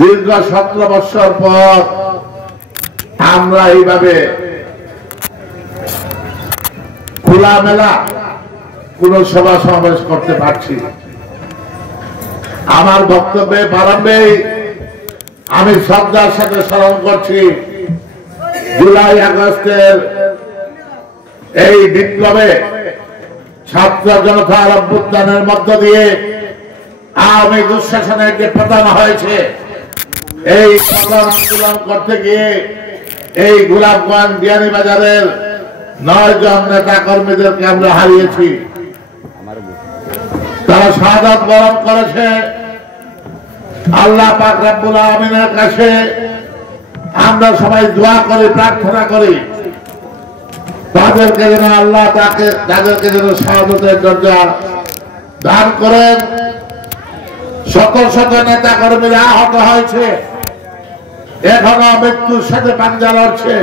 দীর্ঘ 17 বছর পর আমরা এইভাবে খোলামেলা কোন সভা সমাবেশ করতে পারছি। আমার বক্তব্যে প্রারম্ভেই আমি শ্রদ্ধার সাথে স্মরণ করছি জুলাই আগস্টের এই বিপ্লবে ছাত্র জনতার অভ্যুত্থানের মধ্য দিয়ে আওয়ামী দুঃশাসনের যে পতন হয়েছে, এই পতন আন্দোলন করতে গিয়ে এই গোলাপগঞ্জ বিয়ানীবাজারের 9 জন নেতা কর্মীদেরকে আমরা হারিয়েছি। তারা শাহাদাত বরণ করেছে। আল্লাহ পাক রব্বুল আমিনের কাছে আমরা সবাই দোয়া করি, প্রার্থনা করি তাদেরকে যেন আল্লাহ তাদেরকে যেন শাহাদাতের দরজা দান করেন। শত শত নেতা কর্মীরা আহত হয়েছে, এখনো মৃত্যুর সাথে পাঞ্জা লড়ছে।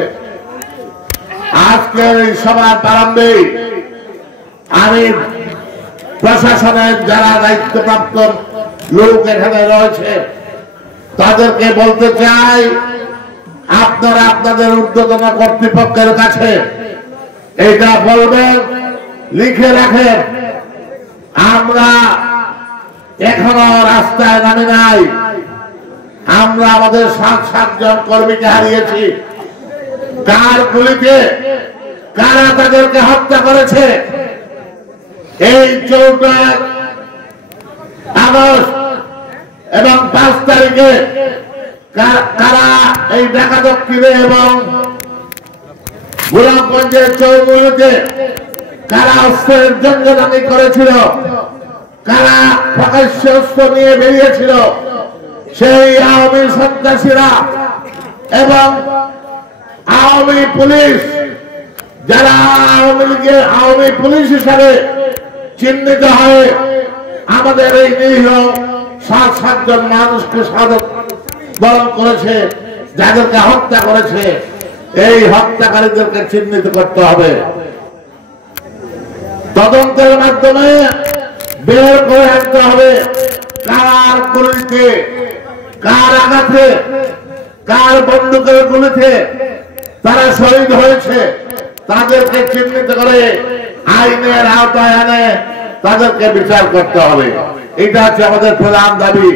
আজকের এই সভার প্রারম্ভে আমি প্রশাসনের যারা দায়িত্বপ্রাপ্ত লোক এখানে রয়েছে তাদেরকে বলতে চাই, আপনারা আপনাদের ঊর্ধ্বতন কর্তৃপক্ষের কাছে এটা বলবেন, লিখে রাখেন আমরা এখনো রাস্তায় নামি নাই। আমরা আমাদের 7 জন কর্মীকে হারিয়েছি। কার গুলিতে কারা তাদেরকে হত্যা করেছে, এই 14 আগস্ট এবং 5 তারিখে কারা এই ঢাকা দক্ষিণে এবং গোলাপগঞ্জের চৌমুহনীতে কারা অস্ত্রের জঞ্জনানি করেছিল, কারা প্রকাশ্যে অস্ত্র নিয়ে বেরিয়েছিল, সেই আওয়ামী সন্ত্রাসীরা এবং আওয়ামী পুলিশ, যারা আওয়ামী লীগের আওয়ামী পুলিশ হিসাবে চিহ্নিত হয়ে আমাদের এই নিরীহ 7 জন মানুষকে শাহাদাত বরণ করেছে, যাদেরকে হত্যা করেছে, এই হত্যাকারীদেরকে চিহ্নিত করতে হবে। তদন্তের মাধ্যমে বের করে আনতে হবে কার গুলিতে, কার আঘাতে, কার বন্দুকের গুলিতে তারা শহীদ হয়েছে, তাদেরকে চিহ্নিত করে আইনের আওতায় এনে তাদেরকে বিচার করতে হবে। এটা হচ্ছে আমাদের প্রধান দাবি।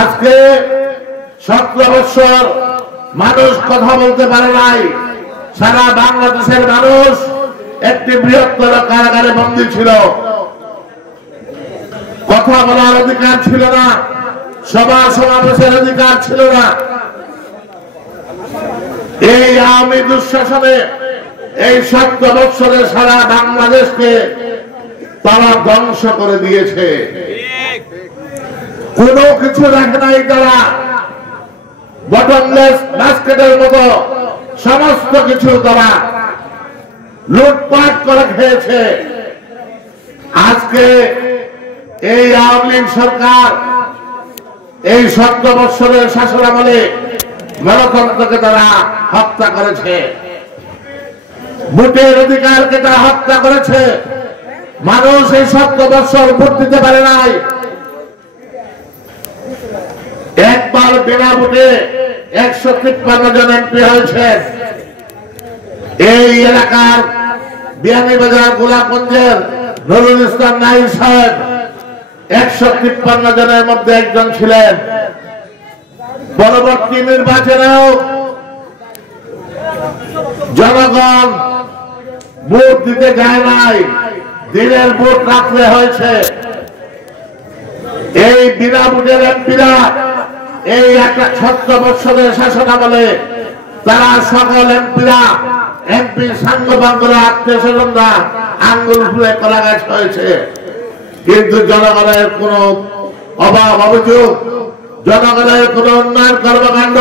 আজকে 17 বছর মানুষ কথা বলতে পারে নাই। সারা বাংলাদেশের মানুষ একটি বৃহত্তর কারাগারে বন্দী ছিল। কথা বলার অধিকার ছিল না, সভা সমাবেশের অধিকার ছিল না। এই আওয়ামী দুঃশাসনে এই 17 বছরে সারা বাংলাদেশকে তারা ধ্বংস করে দিয়েছে। কোনো কিছু রাখে নাই তারা। বটমলেস বাস্কেটের মতো সমস্ত কিছু তারা লুটপাট করে খেয়েছে। আজকে এই আওয়ামী লীগ সরকার এই 17 বছরের শাসনামলে গণতন্ত্রকে তারা হত্যা করেছে, ভোটের অধিকারকে তারা হত্যা করেছে। মানুষ এই 17 বছর ভোট দিতে পারে নাই। একবার বিনা ভোটে 153 জন এমপি হয়েছেন। এই এলাকার বিয়ানীবাজার গোলাপগঞ্জের নুরুল ইসলাম নাহিদ সাহেব 153 জনের মধ্যে একজন ছিলেন। পরবর্তী নির্বাচনেও জনগণ ভোট দিতে যায় নাই, দিনের ভোট রাত্রে হয়েছে। এই বিনা ভোটের এমপিরা এই 17 বছরের শাসনামলে তারা সকল এমপিরা এমপি সাঙ্গপাঙ্গরা আত্মীয় স্বজনরা আঙ্গুল ফুলে কলা গাছ হয়েছে। কিন্তু জনগণের কোন অভাব অভিযোগ, জনগণের কোন উন্নয়ন কর্মকাণ্ড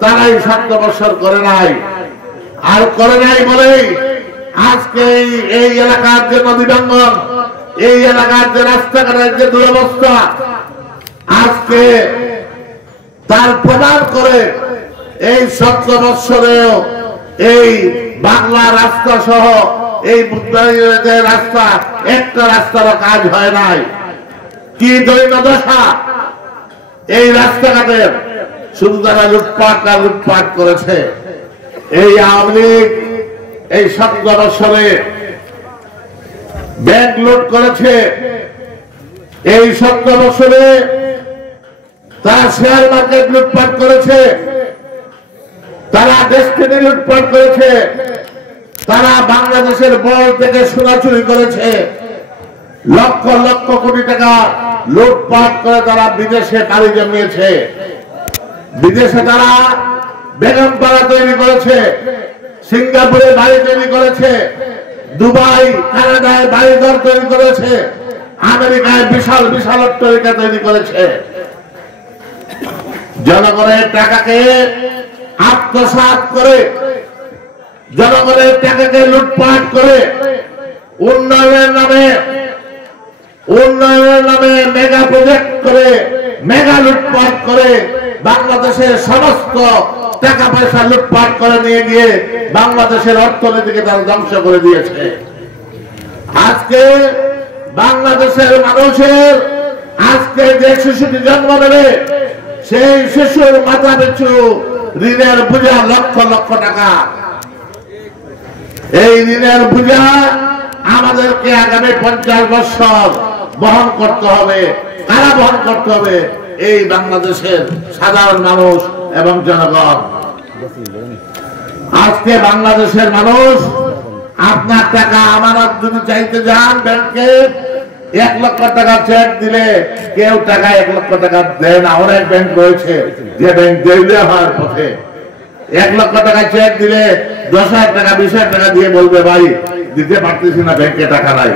তারাই 17 বছর করে নাই। আর করে নাই বলেই আজকে এই এলাকার যে নদী ভাঙ্গন, এই এলাকার যে রাস্তাঘাটের যে দুরবস্থা, আজকে তার প্রমাণ করে এই 17 বছরেও এই বাংলা রাস্তা সহ এই বুদ্ধাইদের রাস্তা, একটা রাস্তারও কাজ হয় নাই। কি দৈন্য দশা! এই রাস্তাঘাটের শুধু তারা লুটপাট আর লুটপাট করেছে। এই আওয়ামী লীগ এই 17 বছরে ব্যাংক লুট করেছে, এই 17 বছরে তারা শেয়ার মার্কেট লুটপাট করেছে, তারা ডেস্টিনি লুটপাট করেছে, তারা বাংলাদেশের বল থেকে সোনা চুরি করেছে, লক্ষ লক্ষ কোটি টাকা লুটপাট করে তারা বিদেশে পাড়ি জমিয়েছে। বিদেশে তারা বেগমপাড়া তৈরি করেছে, সিঙ্গাপুরে বাড়ি তৈরি করেছে, দুবাই কানাডায় বাড়িঘর তৈরি করেছে, আমেরিকায় বিশাল বিশাল অট্টালিকা তৈরি করেছে। জনগণের টাকাকে আত্মসাৎ করে, জনগণের টাকাকে লুটপাট করে উন্নয়নের নামে মেগা প্রজেক্ট করে, মেগা লুটপাট করে বাংলাদেশের সমস্ত টাকা পয়সা লুটপাট করে নিয়ে গিয়ে বাংলাদেশের অর্থনীতিকে তারা ধ্বংস করে দিয়েছে। আজকে বাংলাদেশের মানুষের আজকে যে শিশুটি জন্ম নেবে, সেই শিশুর মাথা পিছু ঋণের বোঝা লক্ষ লক্ষ টাকা। এই ঋণের বোঝা আমাদেরকে আগামী 50 বছর বহন করতে হবে। কারা বহন করতে হবে? এই বাংলাদেশের সাধারণ মানুষ এবং জনগণ। আজকে বাংলাদেশের মানুষ আপনার টাকা আমানত যদি চাইতে যান ব্যাংকে, 1 লক্ষ টাকা চেক দিলে কেউ টাকা 1 লক্ষ টাকা দেয় না। অনেক ব্যাংক রয়েছে যে ব্যাংক দেউলিয়া হওয়ার পথে। 1 লক্ষ টাকা চেক দিলে 10,000 টাকা 20,000 টাকা দিয়ে বলবে ভাই দিতে পারতেছি না, ব্যাংকে টাকা নাই।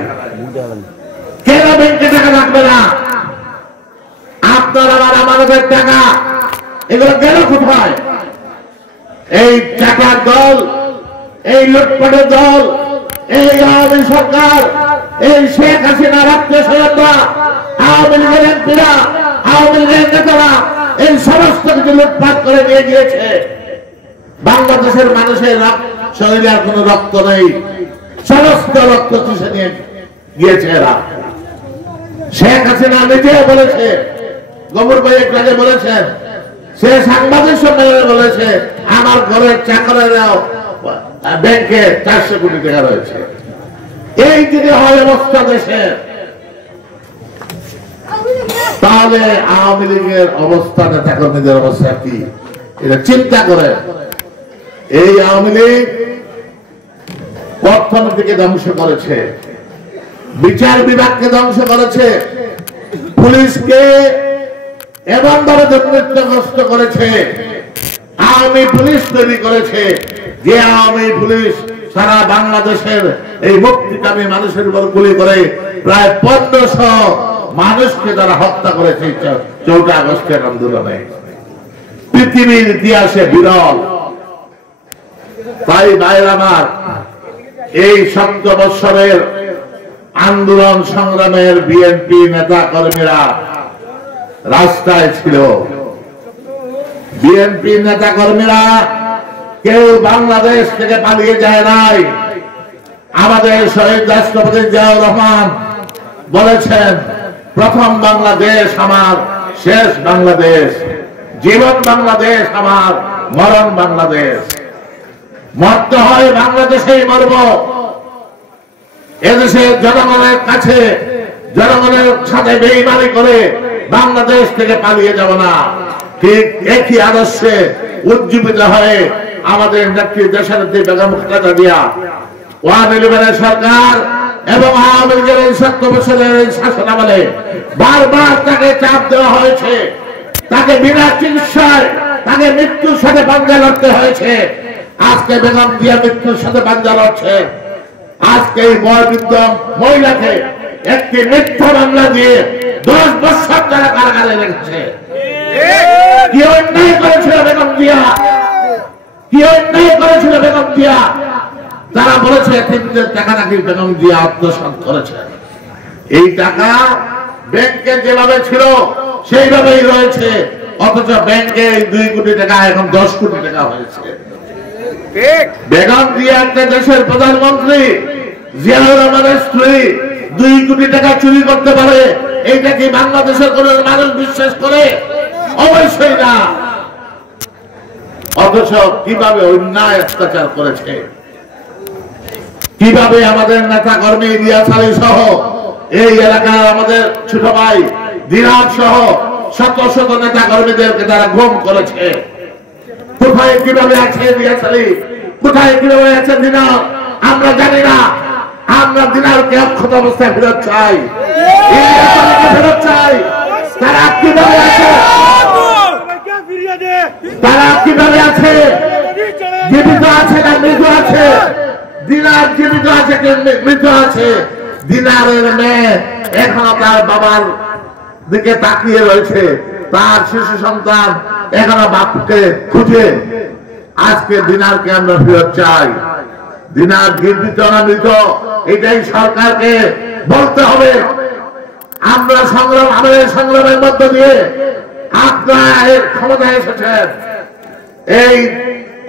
কেন ব্যাংকে টাকা রাখবে না? আপনার আমার আমাদের টাকা এগুলো গেল কোথায়? এই টাকার দল, এই লুটপাটের দল, এই আওয়ামী সরকার, এই শেখ হাসিনা আত্মীয় স্বজনরা, আওয়ামী লীগের এমপিরা, আওয়ামী লীগের নেতারা এই সমস্ত কিছু লুটপাট করে নিয়ে গিয়েছে। বাংলাদেশের মানুষের শরীরে আর কোন রক্ত নেই, সমস্ত রক্ত চুষে নিয়ে গিয়েছে এরা। শেখ হাসিনা নিজে বলেছে, গবর ভাই একটু আগে বলেছেন, সে সাংবাদিক সম্মেলনে বলেছে আমার ঘরের চাকরেরাও ব্যাংকে 400 কোটি টাকা রয়েছে। এই যদি হয় অবস্থা দেশের, তাহলে আওয়ামী লীগের অবস্থা, নেতা কর্মীদের অবস্থা কি এটা চিন্তা করে। এই আওয়ামী লীগ অর্থনীতিকে ধ্বংস করেছে, বিচার বিভাগকে ধ্বংস করেছে, পুলিশকে এমন ভাবে দুর্নীতিগ্রস্ত করেছে, আওয়ামী পুলিশ তৈরি করেছে যে আওয়ামী পুলিশ সারা বাংলাদেশের এই মুক্তিকামী মানুষের উপর গুলি করে প্রায় 1500 মানুষকে তারা হত্যা করেছে 4 আগস্টের আন্দোলনে। পৃথিবীর ইতিহাসে বিরল। তাই ভাইয়ের আমার, এই 17 বছরের আন্দোলন সংগ্রামের বিএনপি নেতা কর্মীরা রাস্তায় ছিল। বিএনপি নেতা কর্মীরা কেউ বাংলাদেশ থেকে পালিয়ে যায় নাই। আমাদের শহীদ রাষ্ট্রপতি জিয়াউর রহমান বলেছেন, প্রথম বাংলাদেশ আমার, শেষ বাংলাদেশ, জীবন বাংলাদেশ আমার, মরণ বাংলাদেশ। মরতে হয় বাংলাদেশেই মরব। এদেশে জনগণের কাছে, জনগণের সাথে বেঈমানি করে বাংলাদেশ থেকে পালিয়ে যাব না। ঠিক একই আদর্শে উজ্জীবিত হয়ে আমাদের নেত্রী দেশনেত্রী বেগম খালেদা জিয়া 111 সরকার এবং আওয়ামী লীগের 17 বছরের শাসনামলে বারবার তাকে চাপ দেওয়া হয়েছে, তাকে বিনা চিকিৎসায় তাকে মৃত্যুর সাথে পাঞ্জা লড়তে হয়েছে। আজকে বেগম জিয়া মৃত্যুর সাথে পাঞ্জা লড়ছে। আজকে এই বয়োবৃদ্ধ মহিলাকে একটি মিথ্যা মামলা দিয়ে 10 বছর তারা কারাগারে রেখেছে। কি অন্যায় করেছিল বেগম জিয়া, কি অন্যায় করেছিল বেগম জিয়া? তারা বলেছে 3 টাকা নাকি বেগম জিয়া আত্মসাৎ করেছে। এই টাকা ব্যাংকে যেভাবে ছিল সেইভাবেই রয়েছে, অথচ ব্যাংকে 2 কোটি টাকা এখন 10 কোটি টাকা হয়েছে। বেগম জিয়া একটা দেশের প্রধানমন্ত্রী, জিয়াউর রহমানের স্ত্রী 2 কোটি টাকা চুরি করতে পারে, এইটা কি বাংলাদেশের কোন মানুষ বিশ্বাস করে? অবশ্যই না। অথচ কিভাবে অন্যায় অত্যাচার করেছে, কিভাবে আমাদের নেতা কর্মী ইলিয়াস আলী সহ এই এলাকার আমাদের ছোট ভাই দিনার সহ শত শত নেতা কর্মীদেরকে তারা গুম করেছে। কোথায় কিভাবে আছে ইলিয়াস আলী, কোথায় কিভাবে আছে দিনার আমরা জানি না। আমরা দিনারকে অক্ষত অবস্থায় ফেরত চাই, ইলিয়াস আলীকে ফেরত চাই। তারা কিভাবে আছে, তারা কিভাবে আছে, জীবিত আছে না মৃত আছে? দিনার জীবিত আছে কি মৃত আছে? দিনারের মেয়ে এখনো তার বাবার দিকে তাকিয়ে রয়েছে, তার শিশু সন্তান এখনো বাপকে খুঁজে। আজকে দিনারকে আমরা ফেরত চাই। দিনার জীবিত না মৃত এটাই সরকারকে বলতে হবে। আমরা সংগ্রাম, আমাদের সংগ্রামের মধ্য দিয়ে আপনারা এর ক্ষমতায় এসেছেন। এই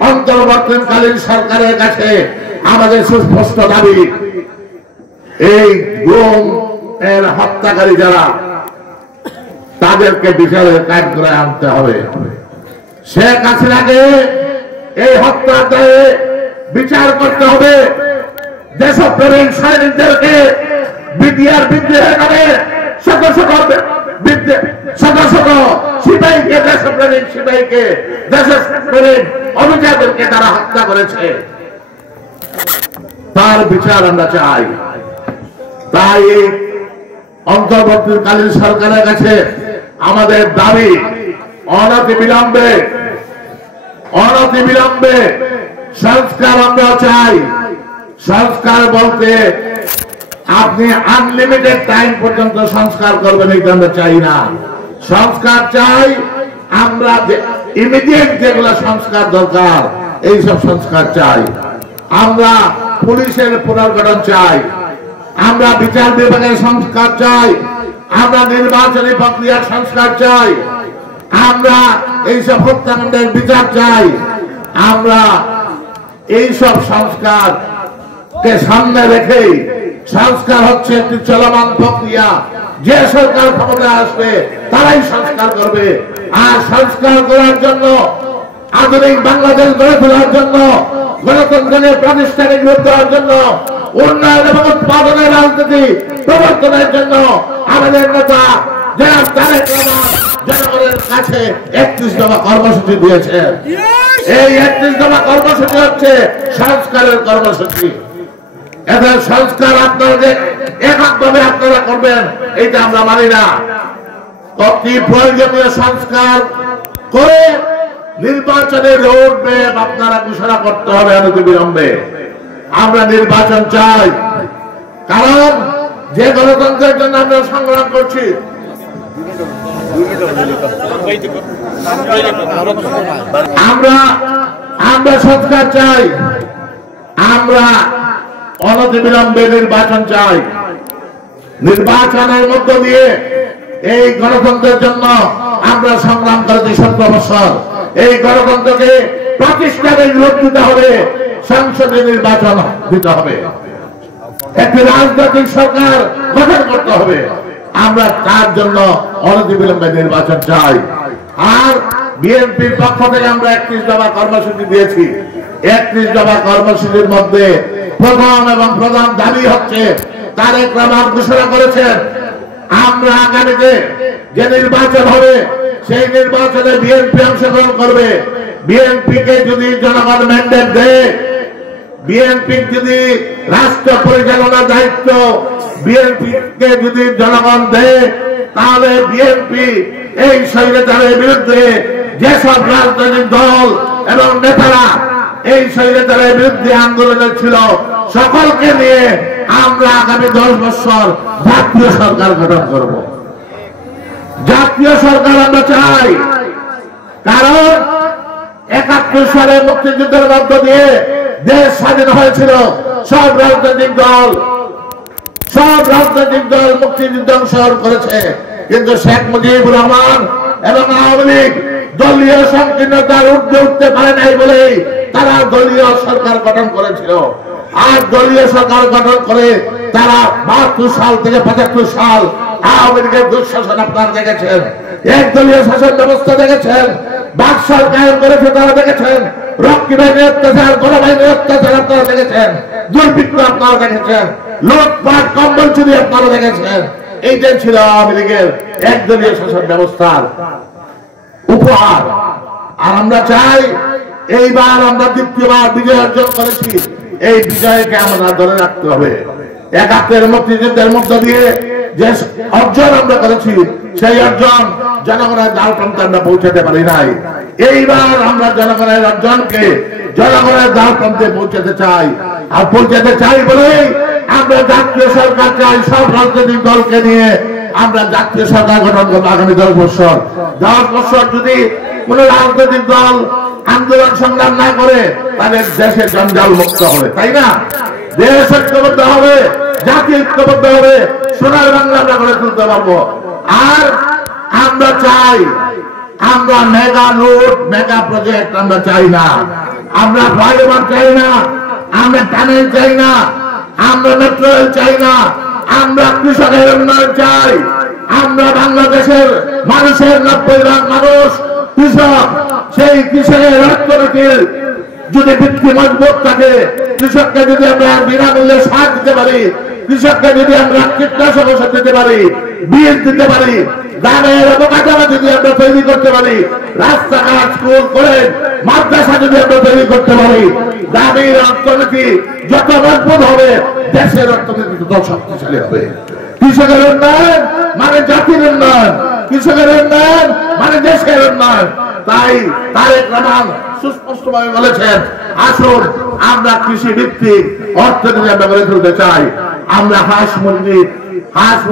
অন্তর্বর্তীকালীন সরকারের কাছে আমাদের সুস্পষ্ট দাবি, এই গুম এর হত্যাকারী যারা তাদেরকে বিচারের কাঠগড়ায় আনতে হবে। শেখ হাসিনাকে এই হত্যার দায়ে বিচার করতে হবে। দেশপ্রেমিক সৈনিকদেরকে বিডিআর বিদ্রোহের নামে শত শত সিপাহীকে, দেশপ্রেমিক সিপাহীকে, দেশপ্রেমিক অভিযানদেরকে তারা হত্যা করেছে, তার বিচার আমরা চাই। তাই এই অন্তর্বর্তীকালীন সরকারের কাছে আমাদের দাবি, অনতিবিলম্বে সংস্কার আমরা চাই। সংস্কার বলতে আপনি আনলিমিটেড টাইম পর্যন্ত সংস্কার করবেন এটা আমরা চাই না। সংস্কার চাই আমরা, ইমিডিয়েট যেগুলো সংস্কার দরকার এইসব সংস্কার চাই। আমরা পুলিশের পুনর্গঠন চাই, আমরা বিচার বিভাগের সংস্কার চাই, আমরা নির্বাচনী প্রক্রিয়ার সংস্কার চাই, আমরা এইসব হত্যাকাণ্ডের বিচার চাই। আমরা এইসব সংস্কারকে সামনে রেখে, সংস্কার হচ্ছে একটি চলমান প্রক্রিয়া, যে সরকার ক্ষমতায় আসবে তারাই সংস্কার করবে। আর সংস্কার করার জন্য, আধুনিক বাংলাদেশ গড়ে তোলার জন্য, গণতন্ত্রের প্রাতিষ্ঠানিক রূপ দেওয়ার জন্য, উন্নয়ন এবং উৎপাদনের রাজনীতি প্রবর্তনের জন্য আমাদের নেতা জনাব তারেক রহমান জনগণের কাছে 31 দফা কর্মসূচি দিয়েছেন। এই 31 দফা কর্মসূচি হচ্ছে সংস্কারের কর্মসূচি। এদের সংস্কার আপনারা যে এককভাবে আপনারা করবেন এইটা আমরা মানি না। অতি প্রয়োজনীয় সংস্কার করে নির্বাচনের রোড ম্যাপ আপনারা ঘোষণা করতে হবে অনতিবিলম্বে। আমরা নির্বাচন চাই, কারণ যে গণতন্ত্রের জন্য আমরা সংগ্রাম করছি, আমরা সংস্কার চাই, আমরা অনতিবিলম্বে নির্বাচন চাই। নির্বাচনের মধ্য দিয়ে এই গণতন্ত্রের জন্য আমরা সংগ্রাম করেছি 17 বছর। এই গণতন্ত্রকে প্রতিষ্ঠানের রূপ দিতে হবে, সংসদে নির্বাচন দিতে হবে, একটি রাজনৈতিক সরকার গঠন করতে হবে। আমরা তার জন্য অনতিবিলম্বে নির্বাচন চাই। আর বিএনপির পক্ষ থেকে আমরা 31 দফা কর্মসূচি দিয়েছি। 31 দফা কর্মসূচির মধ্যে প্রথম এবং প্রধান দাবি হচ্ছে, তারেক রহমান ঘোষণা করেছেন আমরা আগামীতে যে নির্বাচন হবে সেই নির্বাচনে বিএনপি অংশগ্রহণ করবে। বিএনপি কে যদি জনগণ ম্যান্ডেট দেয়, বিএনপি যদি রাষ্ট্র পরিচালনার দায়িত্ব বিএনপি কে যদি জনগণ দেয়, তাহলে বিএনপি এই স্বৈরাচারের বিরুদ্ধে যেসব রাজনৈতিক দল এবং নেতারা এই স্বৈরাচারের বিরুদ্ধে আন্দোলনে ছিল সকলকে নিয়ে আমরা আগামী 10 বছর জাতীয় সরকার গঠন করব। জাতীয় সরকার আমরা চাই, কারণ 71 সালে মুক্তিযুদ্ধের মধ্য দিয়ে দেশ স্বাধীন হয়েছিল। সব রাজনৈতিক দল মুক্তিযুদ্ধ অংশগ্রহণ করেছে, কিন্তু শেখ মুজিবুর রহমান এবং আওয়ামী লীগ দলীয় সংকীর্ণতার ঊর্ধ্বে উঠতে পারে নাই বলেই তারা দলীয় সরকার গঠন করেছিল। আর দলীয় সরকার গঠন করে তারা 72 সাল থেকে 75 সাল আওয়ামী লীগের দুঃশাসন আপনারা দেখেছেন, একদলীয় শাসন ব্যবস্থা দেখেছেন, বাকশাল কায়েম করেছে তারা দেখেছেন, রক্ষী বাহিনীর অত্যাচার, গণবাহিনীর অত্যাচার আপনারা দেখেছেন, দুর্বৃত্ত আপনারা দেখেছেন, লুটপাট কম্বল চুরি আপনারা দেখেছেন। এইটাই ছিল আওয়ামী লীগের একদলীয় শাসন ব্যবস্থার উপহার। আর আমরা চাই এইবার আমরা দ্বিতীয়বার বিজয় অর্জন করেছি, এই বিজয়কে আমরা ধরে রাখতে হবে। ৭১ মুক্তিযুদ্ধের মধ্য দিয়ে যে অর্জন আমরা করেছি, সেই অর্জন জনগণের দ্বারপ্রান্তে আমরা পৌঁছাতে পারি নাই। এইবার আমরা জনগণের অর্জনকে জনগণের দ্বারপ্রান্তে পৌঁছাতে চাই। আর পৌঁছাতে চাই বলেই আমরা জাতীয় সরকার চাই, সব রাজনৈতিক দলকে নিয়ে আমরা জাতীয় সরকার গঠন করবো আগামী 10 বছর। 10 বছর যদি কোন রাজনৈতিক দল আন্দোলন সংগ্রাম না করে, তাদের দেশের জঞ্জাল মুক্ত হবে, তাই না? দেশ ঐক্যবদ্ধ হবে, জাতি ঐক্যবদ্ধ হবে, সোনার বাংলা আমরা গড়ে তুলতে পারবো। আর আমরা চাই, আমরা মেগা রোড, মেগা প্রজেক্ট আমরা চাই না, আমরা ফ্লাইওভার চাই না, আমরা টানেল চাই না, আমরা মেট্রো রেল চাই না, আমরা কৃষকের উন্নয়ন চাই। আমরা বাংলাদেশের মানুষের 90% মানুষ কৃষক, সেই কৃষকের অর্থনীতির যদি ভিত্তি মজবুত থাকে, কৃষককে যদি আমরা বিনামূল্যে সার দিতে পারি, কৃষককে যদি আমরা কীটনাশক ওষুধ দিতে পারি, বীজ দিতে পারি, গ্রামের অবকাঠামো যদি আমরা তৈরি করতে পারি, রাস্তাঘাট, স্কুল, কলেজ, মাদ্রাসা যদি আমরা তৈরি করতে পারি, গ্রামের অর্থনীতি যত মজবুত হবে, দেশের অর্থনীতি তত শক্তিশালী হবে। কৃষকের উন্নয়ন মানে জাতির উন্নয়ন, কৃষকের উন্নয়ন মানে দেশের উন্নয়ন। তাই তারেক রহমান সুস্পষ্টভাবে বলেছেন, আসুন আমরা কৃষি ভিত্তিক অর্থনীতি আমরা গড়ে তুলতে চাই। আমরা হাঁস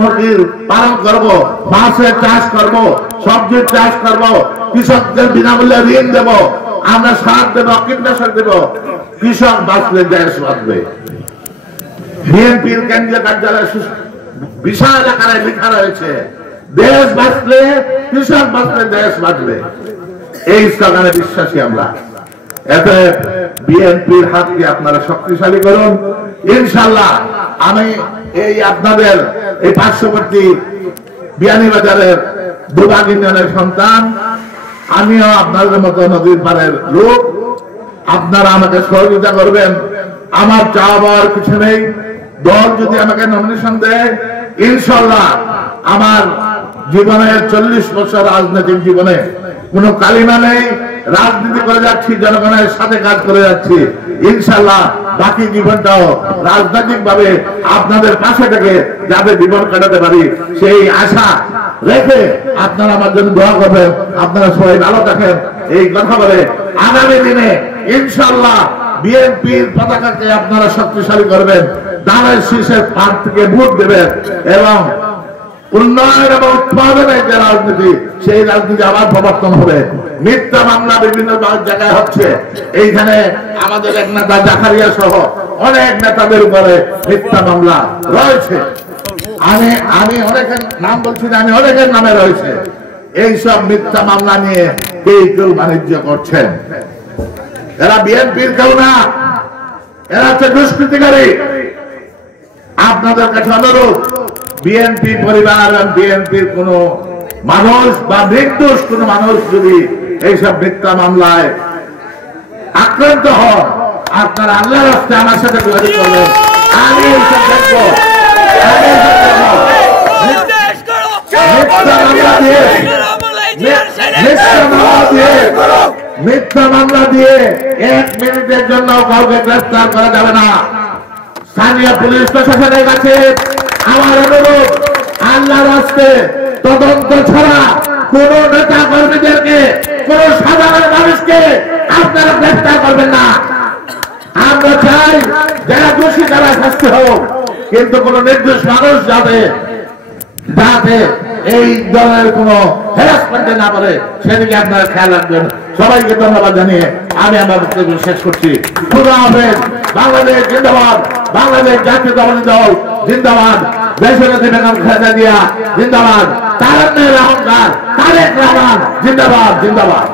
মুরগির পালন করব, মাছের চাষ করব, সবজির চাষ করব, কৃষকদের বিনামূল্যে ঋণ দেব, আমরা সার দেব, কীটনাশক দেব। কৃষক বাঁচলে দেশ বাঁচবে। বিএনপির কেন্দ্রীয় কার্যালয়ে বিশাল আকারে লেখা রয়েছে, দেশ বাঁচলে, কৃষক বাঁচলে দেশ বাঁচবে। এই স্লোগানে বিশ্বাসী আমরা। এতে বিএনপির হাতকে আপনারা শক্তিশালী করুন। ইনশাআল্লাহ আমি এই আপনাদের এই পার্শ্ববর্তী বিয়ানীবাজারের দুবাগ ইউনিয়নের সন্তান, আমিও আপনাদের মতো নদীর পাড়ের লোক। আপনারা আমাকে সহযোগিতা করবেন। আমার চাওয়ার কিছু নেই। দল যদি আমাকে নমিনেশন দেয়, ইনশাআল্লাহ আমার জীবনের 40 বছর রাজনৈতিক জীবনে কোন কালিমা নেই, রাজনীতি করে যাচ্ছি, জনগণের সাথে কাজ করে যাচ্ছি। ইনশাআল্লাহ বাকি জীবনটাও রাজনৈতিক ভাবে আপনাদের পাশে থেকে যাতে জীবন কাটাতে পারি, সেই আশা রেখে আপনারা আমার জন্য দোয়া করবেন। আপনারা সবাই ভালো থাকেন। এই কথা বলে আগামী দিনে ইনশাআল্লাহ বিএনপির পতাকাকে আপনারা শক্তিশালী করবেন, দানের শীর্ষের পার থেকে ভোট দেবেন এবং উন্নয়ন এবং উৎপাদনের যে রাজনীতি, সেই রাজনীতি আবার প্রবর্তন হবে। মিথ্যা মামলা বিভিন্ন জায়গায় হচ্ছে। এইখানে আমাদের এক নেতা জাকারিয়া সহ অনেক নেতাদের উপরে মিথ্যা মামলা রয়েছে। আমি অনেকের নাম বলছি না, আমি অনেকের নামে রয়েছে। এইসব মিথ্যা মামলা নিয়ে কেউ বাণিজ্য করছেন। এরা বিএনপির কেউ না, এরা হচ্ছে দুষ্কৃতিকারী। আপনাদের কাছে অনুরোধ, বিএনপি পরিবার এবং বিএনপির কোন মানুষ বা নির্দোষ কোন মানুষ যদি এইসব মিথ্যা মামলায় আক্রান্ত হন, আপনারা আল্লাহর রাস্তায় আমার সাথে যোগাযোগ করবেন। আমি এইসব দেখবো। মিথ্যা মামলা দিয়ে 1 মিনিটের জন্য কাউকে গ্রেফতার করা যাবে না। স্থানীয় পুলিশ প্রশাসনের কাছে আমার অনুরোধ, আল্লাহর রাস্তায় তদন্ত ছাড়া কোন নেতা কর্মীদেরকে, কোন সাধারণ মানুষকে আপনারা গ্রেফতার করবেন না। আমরা চাই যারা দোষী তারা শাস্তি হোক, কিন্তু কোন নির্দোষ মানুষ যাতে এই দলের কোন হ্যারাসমেন্টে না পারে, সেদিকে আপনারা খেয়াল রাখবেন। সবাইকে ধন্যবাদ জানিয়ে আমি আমার বক্তব্য শেষ করছি। খুদা হাফেজ। বাংলাদেশ জিন্দাবাদ, বাংলাদেশ জাতীয়তাবাদী দল জিন্দাবাদ, দেশনেত্রী বেগম খালেদা জিয়া জিন্দাবাদ, তারেক রহমান জিন্দাবাদ, জিন্দাবাদ।